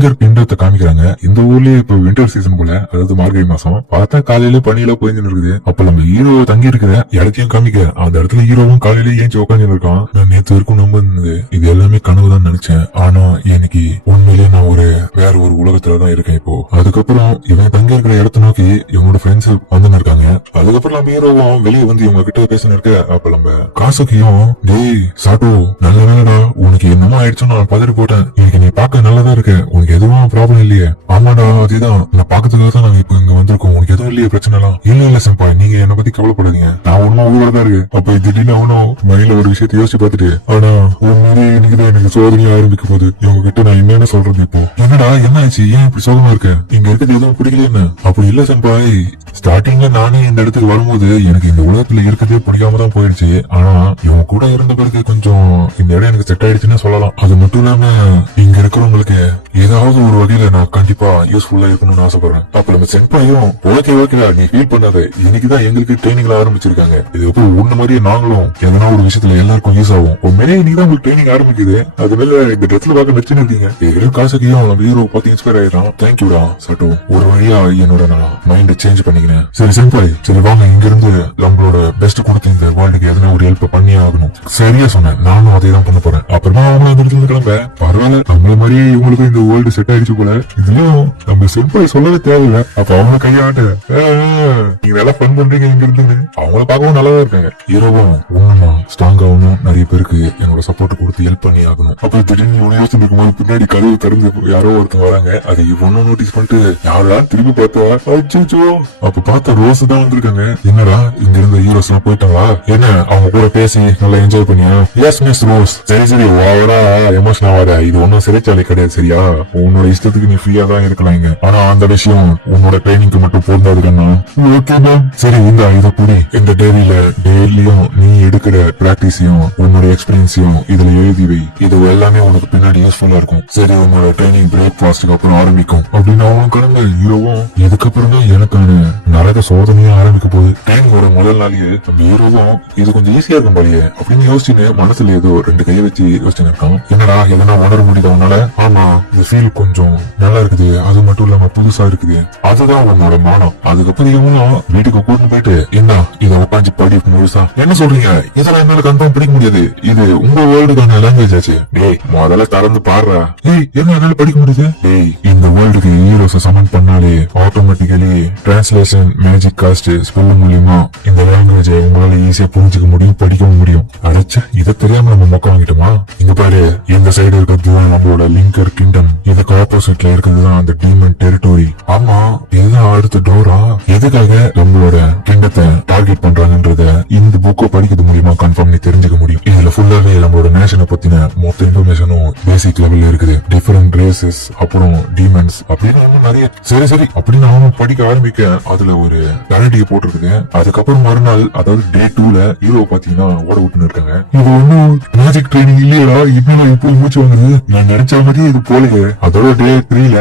கிங்கர் கிண்டத்தை காமிக்கிறாங்க. இந்த ஊர்லயே இப்ப வின்டர் சீசன் போல, அதாவது மார்கழி மாசம். பார்த்தா காலையில பனியில போயின்னு இருக்குது. அப்ப நம்ம ஹீரோ தங்கி இருக்கிற இடத்தையும் காமிக்க, அந்த இடத்துல ஹீரோவும் காலையில ஏஞ்சி உட்காந்து இருக்கான். நான் நேத்து வரைக்கும் நம்ப இருந்தது இது எல்லாமே கனவுதான் நினைச்சேன். ஆனா எனக்கு உண்மையிலேயே நான் வேற ஒரு உலகத்துலதான் இருக்கேன் இப்போ. அதுக்கப்புறம் இவன் தங்கி இருக்கிற இடத்த நோக்கி இவனோட ஃப்ரெண்ட்ஸ் வந்து இருக்காங்க. அதுக்கப்புறம் நம்ம ஹீரோவும் வெளியே வந்து இவங்க கிட்ட பேசின இருக்க. அப்ப நம்ம காசுக்கியும், டேய் சாட்டோ நல்ல வேலைடா, உனக்கு என்னமோ ஆயிடுச்சுன்னு நான் பதறி போட்டேன். இன்னைக்கு நீ பாக்க நல்லதா இருக்க, உனக்கு எதுவும் ப்ராப்ளம் இல்லையே? ஆமாடா அதேதான், நான் பாக்கிறதுக்காக தான் நாங்க இப்ப இங்க வந்திருக்கோம். உனக்கு எதுவும் இல்லையே பிரச்சனை எல்லாம்? இல்ல செம்பாய், நீங்க என்ன பத்தி கவலைப்படாதீங்க, நான் ஒண்ணும் உங்களோட தான் இருக்கு. அப்ப திடீர்னு அவனும் மைண்ட்ல ஒரு விஷயத்தை யோசிச்சு பார்த்துட்டு, ஆனா உண்மையிலே இன்னைக்குதான் எனக்கு சோதனையா ஆரம்பிக்க போகுது. இவங்க கிட்ட நான் என்னன்னு சொல்றது இப்போ? என்னடா என்ன ஆச்சு, ஏன் இப்படி சோகமா இருக்க? இங்க இருக்கிறது எதுவும் பிடிக்கல என்ன? அப்படி இல்ல செம்பாய், ஸ்டார்டிங்ல நானே இந்த இடத்துக்கு வரும்போது எனக்கு இந்த உலகத்துல இருக்கிறதே பிடிக்காம தான் போயிடுச்சு. ஆனா இவங்க கூட இருந்த பிறகு கொஞ்சம் இந்த இடம் எனக்கு செட் ஆயிடுச்சுன்னு சொல்லலாம். அது மட்டும் இல்லாம இங்க இருக்கிறவங்களுக்கு ஏதாவது ஒரு வகையில நான் கண்டிப்பா யூஸ்ஃபுல்லா இருக்கணும்னு ஆசைப்படுறேன். அப்ப நம்ம சென்பாயும் ஓகேடா நீ ஃபீல் பண்ணாத, இன்னைக்குதான் எங்களுக்கு ட்ரைனிங் ஆரம்பிச்சிருக்காங்க. இது எப்படி உன்ன மாதிரியே நாங்களும் எதனா ஒரு விஷயத்துல எல்லாருக்கும் யூஸ் ஆகும். உண்மையிலே இன்னைக்குதான் உங்களுக்கு ட்ரைனிங் ஆரம்பிக்குது. அதுனால இந்த இடத்துல பார்க்க நச்சுன்னு இருக்கீங்க. காசுக்கையும் நம்ம ஹீரோ பார்த்து இன்ஸ்பயர் ஆயிடுறான். தேங்க்யூடா சட்டோ, ஒரு வழியா என்னோட நான் மைண்ட் சேஞ்ச் பண்ணிக்கிறேன். சரி சென்பாய், சரி வாங்க இங்க இருந்து நம்மளோட பெஸ்ட் கொடுத்து இந்த வேர்ல்டுக்கு எதனா ஒரு ஹெல்ப் பண்ணி ஆகணும். சரியா சொன்னேன், நானும் அதே தான் பண்ண போறேன். அப்புறமா அவங்களும் அந்த இடத்துல கிளம்ப. பரவாயில்ல, நம்மள மாதிரியே இவங்களுக்கும் இந்த வேர்ல்டு செட் ஆயிடுச்சு போல. இதுலயும் நம்ம சென்பாய் சொல்லவே தேவையில்லை. அப்ப அவங்க கையாட்டு நீங்க நல்லா ஃபன் பண்றீங்க இங்க இருந்து. அவங்கள பார்க்கவும் நல்லாதான் இருக்காங்க. ஹீரோவும் ஒண்ணுமா ஸ்ட்ராங் ஆகணும், நிறைய பேருக்கு என்னோட சப்போர்ட் கொடுத்து ஹெல்ப் பண்ணி ஆகணும். அப்ப திடீர்னு யோசிச்சு இருக்கும்போது பின்னாடி கதவு திறந்து யாரோ ஒருத்தங்க வராங்க. அதை இவனும் நோட்டீஸ் பண்ணிட்டு யாரா திரும்பி பார்த்தா அச்சோ, அப்ப பார்த்த ரோஸ் தான் வந்திருக்காங்க. என்னடா இங்க இருந்த ஹீரோஸ் எல்லாம் போயிட்டாங்களா என்ன? அவங்க கூட பேசி நல்லா என்ஜாய் பண்ணியா? Yes miss rose. சரி வாடா, எமோஷன் ஆகாத, இது ஒன்னும் சிறைச்சாலை கிடையாது சரியா? உன்னோட இஷ்டத்துக்கு நீ ஃப்ரீயா தான் இருக்கலாம் இங்க. ஆனா அந்த விஷயம் உன்னோட ட்ரைனிங்க்கு மட்டும் பொருந்தாது கண்ணா. Okay ma'am. சரி இந்த இதை புடி. இந்த டைரியில டெய்லியும் நீ எடுக்கிற பிராக்டிஸையும் உன்னோட எக்ஸ்பீரியன்ஸையும் இதுல எழுதி வை. இது எல்லாமே உனக்கு பின்னாடி யூஸ்ஃபுல்லா இருக்கும். சரி உன்னோட ட்ரைனிங் பிரேக்ஃபாஸ்டுக்கு அப்புறம் ஆரம்பிக்கும் அப்படின்னு அவன் கிளம்பு. ஹீரோவும் இதுக்கப்புறம் தான் எனக்கான நரக சோதனையும் ஆரம்பிக்க போகுது. ட்ரைனிங்கோட முதல் நாளையே நம்ம ஹீரோவும் இது கொஞ்சம் ஈஸியா இருக்கும் போலயே அப்படின்னு யோசிச்சுன்னு மனசுல ஏதோ ரெண்டு கையை வச்சு யோசிச்சுன்னு இருக்கான். என்னடா எதனா உணர முடியுது உன்னால? ஆமா, இந்த ஃபீல் கொஞ்சம் நல்லா இருக்குது, அது மட்டும் இல்லாம புதுசா இருக்குது, அதுதான் உன்னோட மானம். அதுக்கப்புறம் இவனும் வீட்டுக்கு கூட்டு போயிட்டு, என்ன இதை உட்காந்து படி முழுசா. என்ன சொல்றீங்க? இதெல்லாம் என்னால கன்ஃபார்ம் படிக்க முடியாது, இது உங்க வேர்ல்டுக்கான லாங்குவேஜ் ஆச்சு. டேய் முதல்ல திறந்து பாடுறா. ஏய் என்ன என்னால படிக்க முடியுது? டேய் இந்த வேர்ல்டுக்கு ஹீரோஸ் சமன் பண்ணாலே automatically translation magic cost spell மூலியமா இந்த லாங்குவேஜ் உங்களால ஈஸியா புரிஞ்சுக்க முடியும், படிக்கவும் முடியும். அடைச்ச இதை தெரியாம நம்ம மொக்க வாங்கிட்டோமா? இங்க பாரு, இந்த சைடு இருக்கிறது நம்மளோட லிங்கர் கிங்டம், இதுக்கு ஆப்போசிட்ல இருக்கிறதுதான் அந்த டீமன் டெரிட்டோரி. ஆமா இதுதான் அடுத்த டோரா? எதுக்காக நம்மளோட கிண்டத்தை டார்கெட் பண்றாங்கன்றத இந்த புக்கை படிக்கிறது மூலியமா கன்ஃபார்ம் நீ தெரிஞ்சுக்க முடியும். இதுல ஃபுல்லாவே நம்மளோட நேஷனை பத்தின மொத்த இன்ஃபர்மேஷனும் பேசிக் லெவல்ல இருக்குது. டிஃபரெண்ட் ரேசஸ், அப்புறம் டீமன்ஸ் அப்படின்னு நிறைய. சரி அப்படின்னு அவனும் படிக்க ஆரம்பிக்க அதுல ஒரு கரண்டியை போட்டிருக்குது. அதுக்கப்புறம் மறுநாள், அதாவது டே 2ல ஹீரோ பாத்தீங்கன்னா ஓட விட்டுன்னு இருக்காங்க. இது ஒன்னும் மேஜிக் ட்ரைனிங் இல்லையா? இன்னும் இப்போ மூச்சு வாங்குது. நான் நினைச்ச மாதிரி இது போலயே. அதோட டே 3ல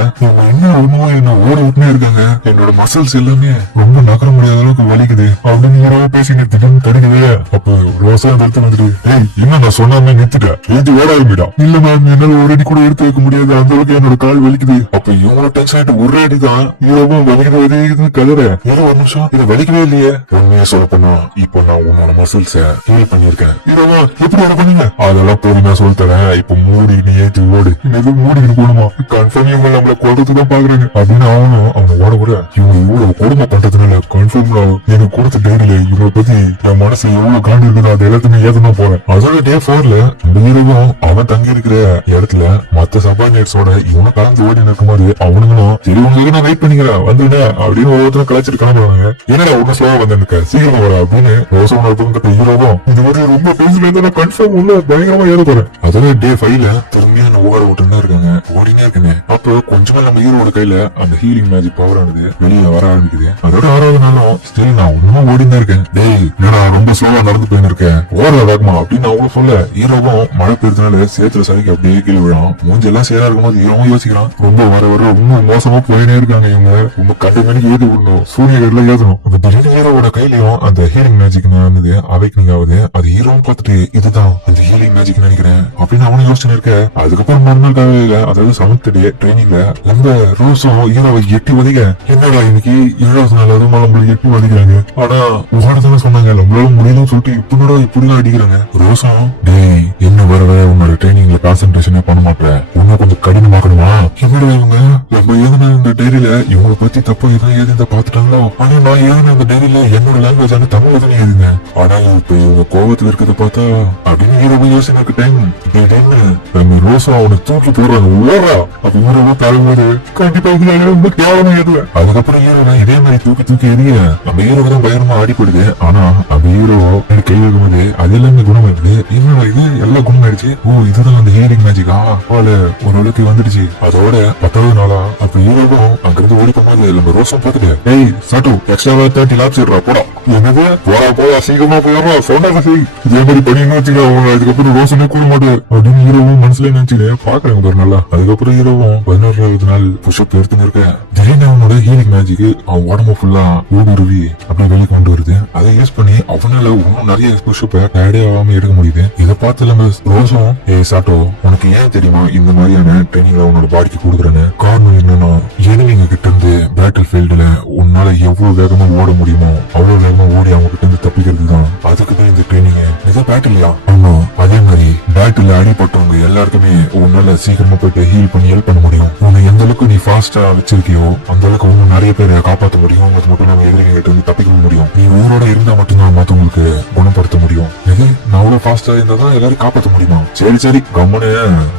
என்ன ஓட விட்டுனே இருக்காங்க. என்னோட மசில்ஸ் எல்லாமே ரொம்ப நகர முடியாத அளவுக்கு வலிக்குது அப்படின்னு ஹீரோவா பேசிட்டு திடீர்னு தடுக்குது. அப்ப ரோசா அந்த இடத்துல வந்துட்டு, ஏய் என்ன நான் சொன்னாமே நிறுத்திட்டேன், எழுதி ஓட ஆரம்பிடா. இல்ல மேம் என்னால ஒரு அடி கூட எடுத்து வைக்க முடியாது, அந்த அளவுக்கு என்னோட கால் வலிக்குது. அப்ப இவங்களோட டென்ஷன் ஆயிட்டு ஒரு அடிதான் ஹீரோவும் வலிக்குது கலர. ஹீரோ ஒரு நிமிஷம், இதை வலிக்கவே இல்லையே. உண்மையா சொல்ல போனா இப்போ நான் உன்னோட மசில்ஸ ஹீல் பண்ணிருக்கேன். ஹீரோவா எப்படி ஓட பண்ணீங்க? அதெல்லாம் போய் நான் சொல்லித்தரேன், இப்ப மூடி நீ ஏற்றி ஓடு. எதுவும் மூடிக்கிட்டு போகணுமா? கன்ஃபார்ம் இவங்க நம்மள கொள்றதுதான் பாக்குறாங்க அப்படின்னு அவனை ஓட விட. இவங்க இவ்வளவு கொடுமை பண்றதுனால கன்ஃபார்ம் எனக்கு கொடுத்த டைரியில இவங்களை பத்தி என் மனசு எவ்வளவு காண்டி இருக்குதோ அது எல்லாத்தையுமே ஏதனா போறேன். அதோட டே 4ல அந்த ஹீரோவும் அவன் தங்கி இருக்கிற இடத்துல மத்த சபார்டினேட்ஸோட இவனை கலந்து ஓடி இருக்கும்போது அவனுங்களும் சரி உங்களுக்கு நான் வெயிட் பண்ணிக்கிறேன் வந்துடுங்க அப்படின்னு ஒவ்வொருத்தரும் கலாச்சிட்டு கிளம்புறாங்க. என்னடா ஒன்னும் ஸ்லோவா வந்து சீக்கிரம் வர அப்படின்னு ரோசோட ஹீரோவும் இது மாதிரி ரொம்ப பேசல இருந்தா கன்ஃபார்ம் உள்ள பயங்கரமா ஏற போறேன். அதோட டே 5ல திரும்பியா ஓட விட்டுன்னு இருக்காங்க, ஓடினே இருக்குங்க. அப்போ கொஞ்ச கொஞ்சமா நம்ம ஹீரோட கையில அந்த ஹீலிங் மேஜிக் பவர் ஆனது வெளியே வர ஆரம்பிக்குது. அதோட 6வது நாளும் ஸ்டில் நான் ஒண்ணுமா ஓடி தான் இருக்கேன். டேய் என்னடா ரொம்ப ஸ்லோவா நடந்து போயின்னு இருக்கேன், ஓரல வேகமா அப்படின்னு அவ்வளவு சொல்ல ஹீரோவும் மழை பெய்யறதுனால சேத்துல சதிக்கு அப்படியே கீழே விழும். மூஞ்செல்லாம் சேரா இருக்கும்போது ஹீரோவும் யோசிக்கிறான், ரொம்ப வர ரொம்ப மோசமா போயினே இருக்காங்க இவங்க, ரொம்ப கண்டு மணிக்கு ஏது விடணும், சூரியகர்ல ஏதணும். அந்த திடீர்னு ஹீரோட கையிலயும் அந்த ஹீலிங் மேஜிக் நடந்தது, அவைக்னிங் ஆகுது. அது ஹீரோவும் பார்த்துட்டு இதுதான் அந்த ஹீலிங் மேஜிக் நினைக்கிறேன் அப்படின்னு அவனும் யோசனை இருக்க. அதுக்கப்புறம் மறுநாள் காலையில அதாவது 7th டே ட்ரைனிங்ல நம்ம ரோஸும் ஹீரோவை எட்டி வதிக்க, என்னடா இன்னைக்கு 7வது நாள் அதுவும் நம்மளுக்கு எட்டி வதிக்கிறாங்க, ஆனா உதாரணத்துல சொன்னாங்க நம்மளால முடியலன்னு சொல்லிட்டு இப்படிலாம் அடிக்கிறாங்க. ரோஸும் டேய் என்ன வரவ உன்னோட ட்ரைனிங்ல கான்சென்ட்ரேஷனே பண்ண மாட்டேன், இன்னும் கொஞ்சம் கடினமாக்கணுமா, என்னடா இவங்க நம்ம எழுதின இந்த டைரியில இவங்களை பத்தி தப்பா எதுவும் எழுதி பாத்துட்டாங்களோ, ஆனா நான் எழுதின அந்த டைரியில என்னோட லாங்குவேஜ் ஆன தமிழ் தானே எழுதினேன், ஆனா இப்ப இவங்க கோவத்துல இருக்கிறத பார்த்தா அப்படின்னு ஹீரோவை யோசனை இருக்கு. டைம் நம்ம ரோஸா அவனை தூக்கி போடுறாங்க, ஓடுறா. அப்ப ஹீரோவா தரும்போது கண்டிப்பா இது ரொம்ப கேவலமா எழுதுவேன். அதுக்கப்புறம் ஹீரோவை இதே மாதிரி தூக்கி எரிய நம்ம ஹீரோவை தான் பயங்கரமா அடிப்படுது. ஆனா அந்த ஹீரோ கை வைக்கும்போது அது எல்லாமே குணமாயிடுது. இன்னும் இது எல்லாம் குணமாயிடுச்சு. ஓ இதுதான் அந்த ஹீலிங் மேஜிக்கா, ஓரளவுக்கு வந்துடுச்சு. அதோட 10வது நாளா அப்ப ஹீரோவும் அங்கிருந்து ஓடி போகும்போது நம்ம ரோஸும் பார்த்துட்டு, ஏய் சாட்டு எக்ஸ்ட்ராவா 30 லாப்ஸ் எடுறா போடா, என்னது போடா சீக்கிரமா போயிடுறா சொன்னாங்க செய், இதே மாதிரி பண்ணின்னு வச்சுக்க, அதுக்கப்புறம் ரோசனே கூட மாட்டேன் அப்படின்னு ஹீரோவும் மனசுல நினைச்சுன்னு பாக்குறாங்க ஒரு நாளா. அதுக்கப்புறம் ஹீரோவும் 11வது நாள் புஷ்அப் எடுத்துன்னு இருக்க, திடீர்னு அவனோட ஹீலிங் மேஜிக் அவன் உடம்பு ஃபுல்லா ஊடுருவி அப்படியே வெளியே கொண்டு வருது. அதை யூஸ் பண்ணி அவனால இன்னும் நிறைய புஷ்அப்பை டயர்டே ஆகாம எடுக்க முடியுது. இதை பார்த்து நம்ம ரோஸும், சாட்டோ உனக்கு ஏன் தெரியுமா இந்த மாதிரியான ட்ரைனிங்ல உன்னோட பாடிக்கு கொடுக்குறேன்னு, காரணம் என்னன்னா எனிமிங்க கிட்ட இருந்து பேட்டில் ஃபீல்டுல உன்னால எவ்வளவு வேகமா ஓட முடியுமோ அவ்வளவு வேகமா ஓடி அவங்க கிட்ட இருந்து தப்பிக்கிறது தான், அதுக்குதான் இந்த ட்ரைனிங். இதான் பேட்டில்லையா? ஆமா, அதே மாதிரி பேட்டில் அடிபட்டவங்க எல்லாருக்குமே உன்னால சீக்கிரமா போயிட்டு ஹீல் பண்ணி ஹெல்ப் பண்ண முடியும். உன்னை எந்த அளவுக்கு நீ ஃபாஸ்டா வச்சிருக்கியோ அந்த அளவுக்கு இன்னும் நிறைய பேரை காப்பாற்ற முடியும், அது மட்டும் நம்ம எதிரிங்க கிட்ட இருந்து தப்பிக்க முடியும். நீ ஊரோட இருந்தா மட்டும்தான் மத்தவங்களுக்கு குணப்படுத்த முடியும். இது நான் அவ்வளவு ஃபாஸ்டா இருந்தாதான் எல்லாரும் காப்பாற்ற முடியுமா? சரி கம்மனு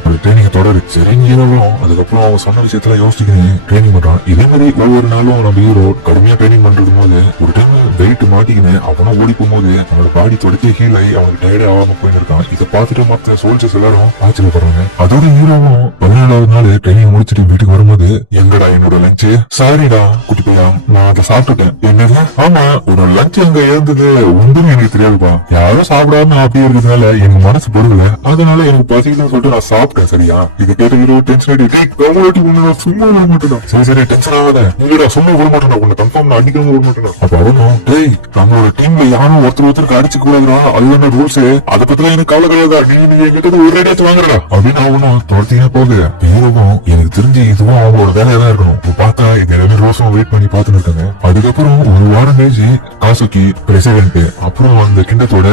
ஒரு ட்ரைனிங் தொடரு. சரி ஹீரோவும் அதுக்கப்புறம் அவன் சொன்ன விஷயத்துல யோசிச்சுக்கின்னு ட்ரைனிங் பண்றான். இதே மாதிரி ஒவ்வொரு நாளும் நம்ம ஹீரோ கடுமையா ட்ரைனிங் பண்றது போது ஒரு டைம் வெயிட் மாட்டிக்கின்னு அவனா ஓடி போகும்போது அவனோட பாடி தொடக்கி ஹீல் ஆகி அவனுக்கு டயர்டே ஆகாம போயின்னு இருக்கான். இதை பார்த்துட்டு மத்த சோல்ஜர்ஸ் எல்லாரும் ஆச்சரியப்படுறாங்க. அதோட ஹீரோவும் 17வது நாள் ட்ரைனிங் முடிச்சுட்டு வீட்டுக்கு வரும்போது, எங்கடா என்னோட லஞ்ச்? சாரிடா குட்டி பையா, நான் அதை சாப்பிட்டுட்டேன். என்னது? ஆமா உன்னோட லஞ்ச் அங்க இருந்தது ஒன்றும் எனக்கு தெரியாதுப்பா, யாரும் சாப்பிடாம அப்படியே இருக்கிறதுனால எங்க மனசு பொருகல, அதனால எனக்கு பசிக்குதுன்னு சொல்லிட்டு நான் சாப்பிட்டேன். சரியா? இதை கேட்ட ஹீரோ டென்ஷன் ஆகிட்டு சும்மா விட மாட்டேன். சரி டென்ஷன் ஆகாத, நீங்கடா சும்மா விட மாட்டேன், உன்னை கன்ஃபார்ம் நான் அடிக்காம விட மாட்டேன். அப்ப அவனும், டேய் நம்மளோட டீம்ல யாரும் ஒருத்தருக்கு அடிச்சு கூடாதுடா, அதுதான ரூல்ஸ், அதை பத்திலாம் எனக்கு கவலை கிடையாதா, நீ என்கிட்ட ஒரு அடியாச்சும் வாங்குறா அப்படின்னு அவனும் துரத்தினா போகுது. ஹீரோவும் எனக்கு தெரிஞ்சு இதுவும் அவங்களோட வேலையா தான் இருக்கணும். பார்த்தா இது எல்லாமே ரோஸும் வெயிட் பண்ணி பாத்துன்னு இருக்காங்க. அதுக்கப்புறம் ஒரு வாரம் கழிச்சு காசுக்கு பிரசிடென்ட், அப்புறம் அந்த கிண்டத்தோட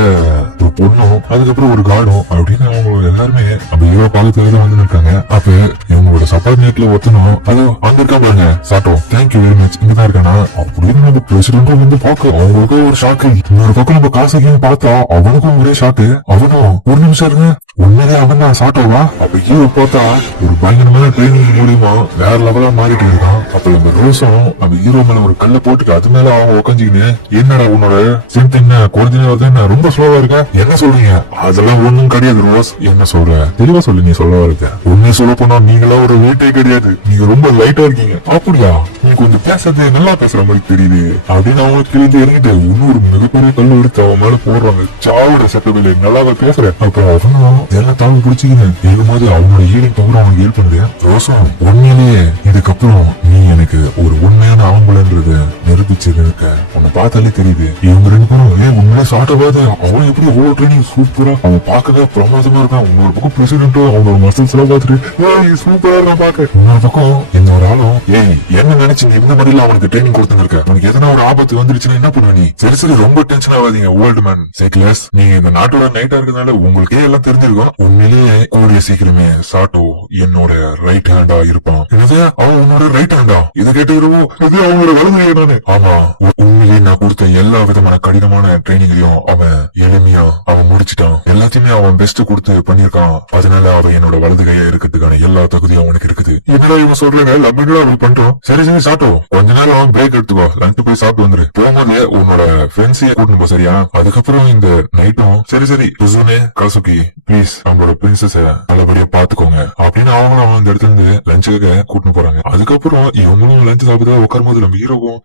ஒரு பொண்ணும், அதுக்கப்புறம் ஒரு கார்டும் அப்படின்னு அவங்க எல்லாருமே அப்ப ஹீரோ பாலத்துல தான் வந்து இருக்காங்க. அப்ப இவங்களோட சப்பார்டினேட்ல ஒருத்தனும் அது அங்க இருக்கா பாருங்க சாட்டோ, தேங்க்யூ வெரி மச், இங்கதான் இருக்கானா அப்படின்னு நம்ம பிரசிடென்டும் வந்து பாக்க அவங்களுக்கும் ஒரு ஷாக்கு. இன்னொரு பக்கம் நம்ம காசுக்கு பார்த்தா அவனுக்கும் ஒரே ஷாக்கு. அவனும் ஒரு நிமிஷம் இருங்க, உண்மையிலே அவன் தான் சாட்டோவா? அப்ப ஹீரோ பார்த்தா ஒரு பயங்கரமான ட்ரைனிங் மூலியமா வேற லெவலா மாறிட்டு இருக்கான். அப்ப நம்ம ரோஸும் நம்ம ஹீரோ மேல ஒரு கல்ல போட்டுட்டு அது மேல அவங்க உட்காந்துக்கின்னு, என்னடா உன்னோட ஸ்ட்ரென்த் என்ன குறைஞ்சினே வருது, என்ன ரொம்ப ஸ்லோவா இருக்க, என்ன சொல்றீங்க? அதெல்லாம் ஒண்ணும் கிடையாது ரோஸ், என்ன சொல்ற தெளிவா சொல்லு, நீ சொல்லவா இருக்க, உண்மையை சொல்ல போனா நீங்களா ஒரு வெயிட்டே கிடையாது, நீங்க ரொம்ப லைட்டா இருக்கீங்க. அப்படியா? நீ கொஞ்சம் பேசுறது நல்லா பேசுற மாதிரி தெரியுது அப்படின்னு அவங்க கிழிந்து இறங்கிட்டு இன்னொரு மிகப்பெரிய கல்லு எடுத்து அவன் மேல போடுறாங்க. சாவோட செட்டபில் நல்லாவே பேசுறேன். அப்புறம் அவனும் எல்லாம் தாழ்வு பிடிச்சிக்கின்னு இருக்கும்போது அவனோட ஹீலிங் பவர் அவனுக்கு ஹெல்ப் பண்ணுது. ரோஸும் உண்மையிலேயே இதுக்கப்புறம் நீ எனக்கு ஒரு உண்மையான ஆம்பளைன்றது நிரூபிச்சிருக்க, உன்னை பார்த்தாலே தெரியுது. இவங்க 2 பேரும் உண்மையிலே சாட்டவாது, அவன் எப்படி ஓவர் ட்ரைனிங் சூப்பரா, அவன் பார்க்கவே பிரமாதமா இருக்கான். உன்னோட பக்கம் பிரசிடென்ட்டும் அவனோட மசில்ஸ் எல்லாம் பார்த்துட்டு சூப்பரா இருக்கான் பாக்க. இன்னொரு பக்கம் இந்த ஒரு ஆளும், என்ன நினைச்சு நீ இந்த மாதிரில அவனுக்கு ட்ரைனிங் கொடுத்துன்னு இருக்க, உனக்கு எதனா ஒரு ஆபத்து வந்துருச்சுன்னா என்ன பண்ணுவ நீ? சரி ரொம்ப டென்ஷன் ஆகாதீங்க ஓல்டு மேன் சைக்கிளஸ், நீங்க இந்த நாட்டோட நைட்டா இருக்கிறதுனால உங்களுக்கே எல்லாம் தெரிஞ்சிருக்கும். உண்மையிலேயே கூடிய சீக்கிரமே சாட்டோ என்னோட ரைட் ஹேண்டா இருப்பான். என்னது அவன் உன்னோட ரைட் ஹேண்டா? இதை கேட்டுக்கிறவோ இது அவங்களோட வலது நானு. ஆமா உண்மையிலே உண்மையிலேயே நான் கொடுத்த எல்லா விதமான கடினமான ட்ரைனிங்லயும் அவன் எளிமையா அவன் முடிச்சிட்டான். எல்லாத்தையுமே அவன் பெஸ்ட் கொடுத்து பண்ணிருக்கான். அதனால அவன் என்னோட வலது கையா இருக்கிறதுக்கான எல்லா தகுதியும் அவனுக்கு இருக்குது. என்னடா இவன் சொல்றாங்க நம்ம என்னடா அப்படி பண்றோம்? சரி சரி சாப்பிட்டோம், கொஞ்ச நேரம் பிரேக் எடுத்துக்கோ, லஞ்ச் போய் சாப்பிட்டு வந்துரு. போகும்போது உன்னோட ஃப்ரெண்ட்ஸையே கூட்டிட்டு போ சரியா? அதுக்கப்புறம் இந்த நைட்டும் சரி சரி ரிசுனே காசுகி ப்ளீஸ் நம்மளோட பிரின்சஸ நல்லபடியா பாத்துக்கோங்க அப்படின்னு அவங்களும் அந்த இடத்துல இருந்து லஞ்சுக்காக கூட்டிட்டு போறாங்க. அதுக்கப்புறம் இவங்களும் லஞ்ச் சாப்பிட்டு உட்காரும் போது நம்ம ஹீரோவும்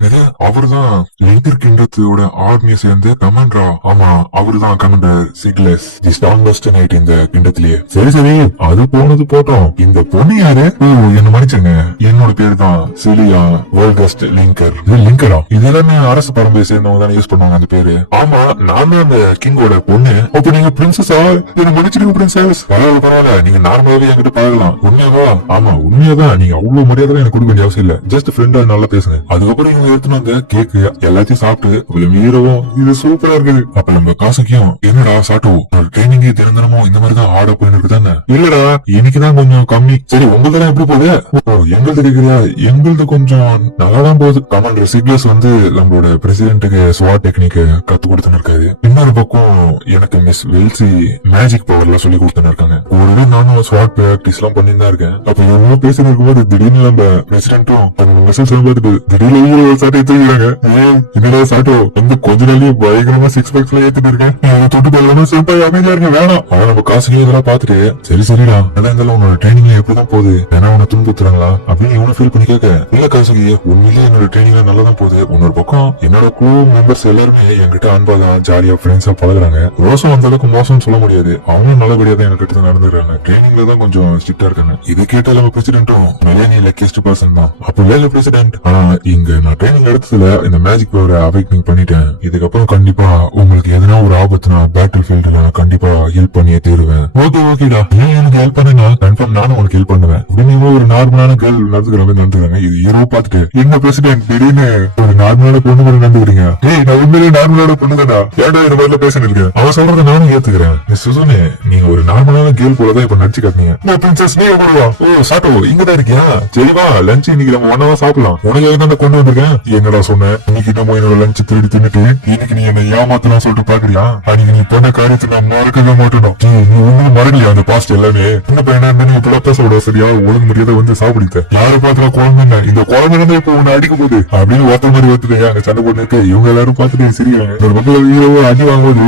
அவர்தான் லிங்கர் கிண்டத்தோட ஆர்மியை சேர்ந்து கமாண்டரா. ஆமா அவருதான் கமாண்டர் சிக்லஸ், தி ஸ்ட்ராங்கஸ்ட் நைட் இந்த கிண்டத்திலேயே. சரி சரி அது போனது போட்டோம், இந்த பொண்ணு யாரு? ஓ என்ன மன்னிச்சுங்க, என்னோட பேரு தான் சிலியா வேர்ல்கஸ்ட் லிங்கர். இது லிங்கரா? இதெல்லாமே அரசு பரம்பரை சேர்ந்தவங்க தானே யூஸ் பண்ணுவாங்க அந்த பேரு. ஆமா நான் அந்த கிங்கோட பொண்ணு. அப்ப நீங்க பிரின்சஸா? என்ன மன்னிச்சிருங்க பிரின்சஸ். பரவாயில்ல பரவாயில்ல, நீங்க நார்மலாவே என்கிட்ட பழகலாம். உண்மையாவா? ஆமா உண்மையாதான், நீங்க அவ்வளவு மரியாதை எனக்கு கொடுக்க வேண்டிய அவசியம் இல்ல, ஜஸ்ட் ஃப்ரெண்டா நல்லா பேசுங்க. அதுக்கப்புறம் இவங்க எடுத்துன்னு வந்த கேக்கு எல்லாத்தையும் சாப்பிட்டு மீறவும் இது சூப்பரா இருக்குது. அப்ப நம்ம காசுக்கியும் என்னடா சாட்டோ ட்ரைனிங் தினந்தனமும் இந்த மாதிரிதான் ஆட போயின்னு இருக்குதானே? இல்லடா இன்னைக்குதான் கொஞ்சம் கம்மி. சரி உங்களுதான் எப்படி போகுது? எங்களுக்கு கேக்குறியா? எங்களுக்கு கொஞ்சம் நல்லாதான் போகுது. கமாண்டர் சிக்லஸ் வந்து நம்மளோட பிரசிடென்ட்டுக்கு ஸ்வாட் டெக்னிக் கத்து கொடுத்துன்னு இருக்காரு. இன்னொரு பக்கம் எனக்கு மிஸ் வெல்சி மேஜிக் பவர் எல்லாம் சொல்லி கொடுத்துன்னு இருக்காங்க. ஒரு நானும் ஸ்வாட் பிராக்டிஸ் எல்லாம் பண்ணிட்டு தான் இருக்கேன். அப்ப இவங்க பேசிட்டு இருக்கும்போது திடீர்னு நம்ம பிரசிடென்ட்டும் மெசேஜ் பார்த்துட்டு திடீர்னு சாட்டை தூக்கிடுறாங்க. என்னடா சாட்டோ வந்து கொஞ்ச நாளையே பயங்கரமா சிக்ஸ் பேக்ஸ்ல ஏத்துட்டு இருக்கேன், தொட்டு போடலாம் சிம்பிளா அமைதியா இருக்க வேணாம். அவன் நம்ம காசு இதெல்லாம் பாத்துட்டு சரி சரிடா ஆனா இருந்தாலும் உன்னோட ட்ரைனிங்ல எப்படிதான் போகுது, ஏன்னா உன துன்புத்துறாங்களா அப்படின்னு இவனை ஃபீல் பண்ணி கேட்க, இல்ல காசுகி உண்மையிலேயே என்னோட ட்ரைனிங்ல நல்லாதான் போகுது. இன்னொரு பக்கம் என்னோட குழு மெம்பர்ஸ் எல்லாருமே என்கிட்ட அன்பாதான் ஜாலியா ஃப்ரெண்ட்ஸா பழகுறாங்க. ரோசம் அந்த அளவுக்கு மோசம்னு சொல்ல முடியாது, அவங்களும் நல்லபடியா தான் என்கிட்ட தான் நடந்துக்கிறாங்க. ட்ரைனிங்ல தான் கொஞ்சம் ஸ்ட்ரிக்டா இருக்காங்க. இது கேட்டால நம்ம பிரசிடென்ட்டும் நீ லக்கியஸ்ட் பர்சன் தான். அப்ப வேலை பிரசிடென்ட், ஆனா இங்க நான் ட்ரைனிங் எடுத்ததுல இந்த மேஜிக் பவரை அவைக்னிங் பண்ணிட்டேன். இதுக்கப்புறம் கண்டிப்பா உங்களுக்கு எதனா ஒரு ஆபத்துனா பேட்டில் ஃபீல்டுல கண்டிப்பா ஹெல்ப் பண்ணியே தருவேன். ஓகே ஓகேடா, ஏன் எனக்கு ஹெல்ப் பண்ணா கன்ஃபார்ம் நானும் உனக்கு ஹெல்ப் பண்ணுவேன் அப்படின்னு ஒரு நார்மலான கேர்ள் நடந்துக்கிற மாதிரி நடந்துக்கிறாங்க. இது ஹீரோ பாத்துட்டு என்ன பிரசிடென்ட் திடீர்னு ஒரு நார்மலான பொண்ணு கூட நடந்துக்கிறீங்க? ஏய் நான் உண்மையிலேயே நார்மலான பொண்ணு தான்டா, ஏன்டா இந்த மாதிரில பேசிட்டு இருக்கேன்? அவன் சொல்றத நானும் ஏத்துக்கிறேன். சுசுனே நீங்க ஒரு நார்மலான கேர்ள் போலதான் இப்ப நடிச்சு காட்டீங்க. பிரின்சஸ் நீ எவ்வளவா? ஓ சாட்டோ இங்கதான் இருக்கியா? சரிவா லஞ்ச் இன்னைக்கு நம்ம ஒன்னாவா சாப்பிடலாம். உனக்கு எதுக்கு கொண்டு வந்திருக்கேன்? என்னடா சொன்ன? இன்னைக்கு நம்ம என்னோட லஞ்ச் திருடி தின்னுட்டு இன்னைக்கு நீ என்ன ஏமாத்தலாம் சொல்லிட்டு பாக்குறியா? அன்னைக்கு நீ பண்ண காரியத்தை நான் மறக்கவே மாட்டேன். நீ ஒண்ணும் மறக்கலையா அந்த பாஸ்ட் எல்லாமே? என்ன பையனா இருந்தா நீ இப்ப பேச சரியா? ஒழுங்கு மரியாதை வந்து சாப்பிடுத்த. யாரு பாத்துறா குழந்தை, இந்த குழந்தை இப்ப உன்னை அடிக்க போகுது அப்படின்னு ஒருத்த மாதிரி வந்துட்டு அங்க சண்டை போட்டு இவங்க எல்லாரும் பாத்துட்டு சிரிக்கிறாங்க. ஒரு பக்கம் ஹீரோவோ அடி வாங்கும்போது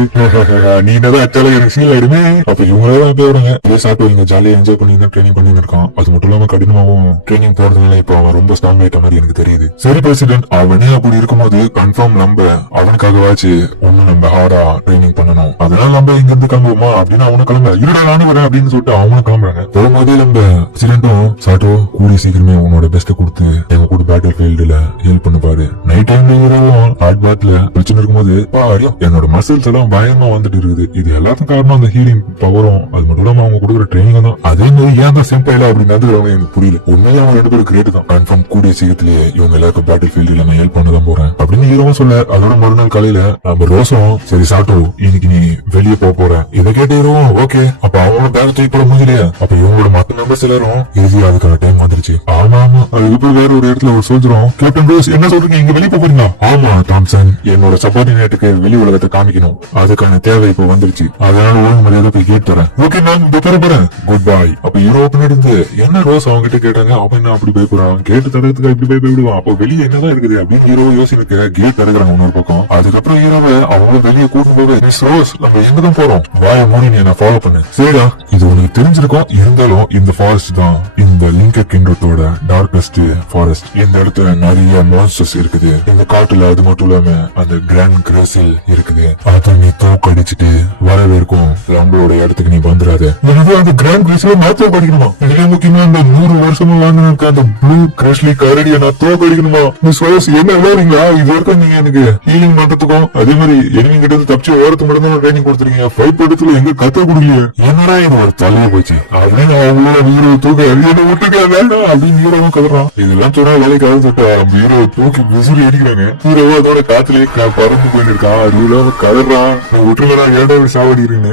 நீ என்னதான் அச்சால எனக்கு ஃபீல் ஆயிடுமே. அப்ப இவங்க எல்லாம் போறாங்க. அதே சாப்பிட்டு இங்க ஜாலியா என்ஜாய் பண்ணி தான் ட்ரைனிங் பண்ணி இருக்கான். அது மட்டும் இல்லாம கடினமாவும் ட்ரைனிங் போறதுனால இப்ப அவன் ரொம்ப ஸ்ட்ராங் ஆயிட்ட மாதிரி எனக்கு தெரியுது. சரி பிரசிடென்ட், அவனே அப்படி இருக்கும்போது கன்ஃபார்ம் நம்ம அவனுக்காகவாச்சு ஒண்ணு நம்ம ஹார்டா ட்ரைனிங் பண்ணணும். அதனால நம்ம இங்க இருந்து கிளம்புவோமா அப்படின்னு அவனு கிளம்ப இருடா நானும் வரேன் அப்படின்னு சொல்லிட்டு அவனும் கிளம்புறாங்க. போகும்போதே நம்ம பிரசிடென்ட்டும் சாட்டோ கூடிய சீக்கிரமே உன்னோட பெஸ்ட கொடுத்து எங்க கூட பேட்டில் ஃபீல்டுல ஹெல்ப் பண்ண பாரு. நைட் டைம்ல ஹார்ட் பேட்ல பிரச்சனை இருக்கும்போது என்னோட மசில்ஸ் எல்லாம் பயமா வந்துட்டு இருக்குது. இது எல்லாத்துக்கும் காரணம் அந்த ஹீலிங் பவரும் அது மட்டும் இல்லாம அவங்க கொடுக்குற ட்ரைனிங் தான். அதே மாதிரி ஏன் தான் சிம்பிளா அப்படி நடந்துக்கிறவங்க எனக்கு புரியல. உண்மையிலே அவங்க ரெண்டு பேரும் கிரேட் தான். கன்ஃபார்ம் கூடிய சீக்கிரத்திலேயே இவங்க எல்லாருக்கும் பேட்டில் ஃபீல்டுல நான் ஹெல்ப் பண்ணதான் போறேன் அப்படின்னு ஹீரோவும் சொல்ல, அதோட மறுநாள் காலையில நம்ம ரோசம் சரி சாட்டோ இன்னைக்கு நீ வெளியே போறேன் இதை கேட்டு ஹீரோவும் ஓகே. அப்ப அவங்களோட பேக் தூக்கி போட முடியலையா? அப்ப இவங்களோட மத்த மெம்பர்ஸ் எல்லாரும் ஈஸியா அதுக்கான டைம் வந்துருச்சு. ஆமா ஆமா அதுக்கப்புறம் வேற ஒரு இடத்துல ஒரு சோல்ஜரும் கேப்டன் ரோஸ் என்ன சொல்றீங்க இங்க வெளியே போறீங்களா? ஆமா டாம்சன் என்னோட சபார்டினேட்டுக்கு வெளி உலகத்தை காமிக்கணும், அதுக்கான தேவை இப்போ வந்துருச்சு. அதனால ஒழுங்கு மரியாதை போய் கேட்டு தரேன். ஓகே நான் போறேன் குட் பை. அப்ப ஹீரோ பின்னாடி இருந்து என்ன ரோஸ் அவங்க கிட்ட கேட்டாங்க. அவன் என்ன அப்படி பயப்படுறான்? கேட்டு தரத்துக்கு இப்படி பயப்படுவான். அப்போ வெளியே என்னதான் இருக்குது அப்படின்னு ஹீரோ யோசிக்க கேட் தடுக்கிறாங்க இன்னொரு பக்கம். அதுக்கப்புறம் ஹீரோவை அவங்க வெளியே கூட்டும் போது மிஸ் ரோஸ் நம்ம எங்கதான் போறோம்? வாய மூடி நீ என்ன ஃபாலோ பண்ணு. சரிடா இது உனக்கு தெரிஞ்சிருக்கும், இருந்தாலும் இந்த ஃபாரஸ்ட் தான் இந்த லிங்கர் கிண்டத்தோட டார்கஸ்ட் ஃபாரஸ்ட். இந்த இடத்துல நிறைய மான்ஸ்டர்ஸ் இருக்குது இந்த காட்டுல. அது மட்டும் இல்லாம அந்த கிராண்ட் கிரேசில் இருக்குது. அதை நீ தோக்கடிச்சிட்டு வரவேற்கும் நம்மளோட இடத்துக்கு நீ வந்துடாத. அந்த கிராண்ட் கிரேசில நான் தோக்கடிக்கணுமா? இதுல முக்கியமா அந்த 100 வருஷமா வாழ்ந்து அந்த ப்ளூ கிரஷ்லி கரடியை நான் தோக்கடிக்கணுமா? மிஸ் ரோஸ் என்ன விளையாடுறீங்களா? இது வரைக்கும் நீங்க எனக்கு ஹீலிங் பண்றதுக்கும் அதே மாதிரி எனிமி கிட்ட இருந்து தப்பிச்சு ஓரத்து மட்டும் தான் ட்ரைனிங் கொடுத்துருக்கீங்க. ஃபைட் படத்துல எங்க கத்த கொடுக்கலையே. என்னடா இது ஒரு தலையா போச்சு அப்படின்னு அவங்களோட ஹீரோ தூக்க என்ன விட்டுக்க வேண்டாம் அப்படின்னு ஹீரோவும் கதறான். இதெல்லாம் சொன்னா வேலைக்கு ஆகுது. ஹீரோ தூக்கி விசிறி அடிக்கிறாங்க. ஹீரோவோ அதோட காத்துலயே பறந்து போயிட்டு இருக்கான். அது கதறான் விட்டுருக்கா ஏடா சாவடிக்கிறீங்க.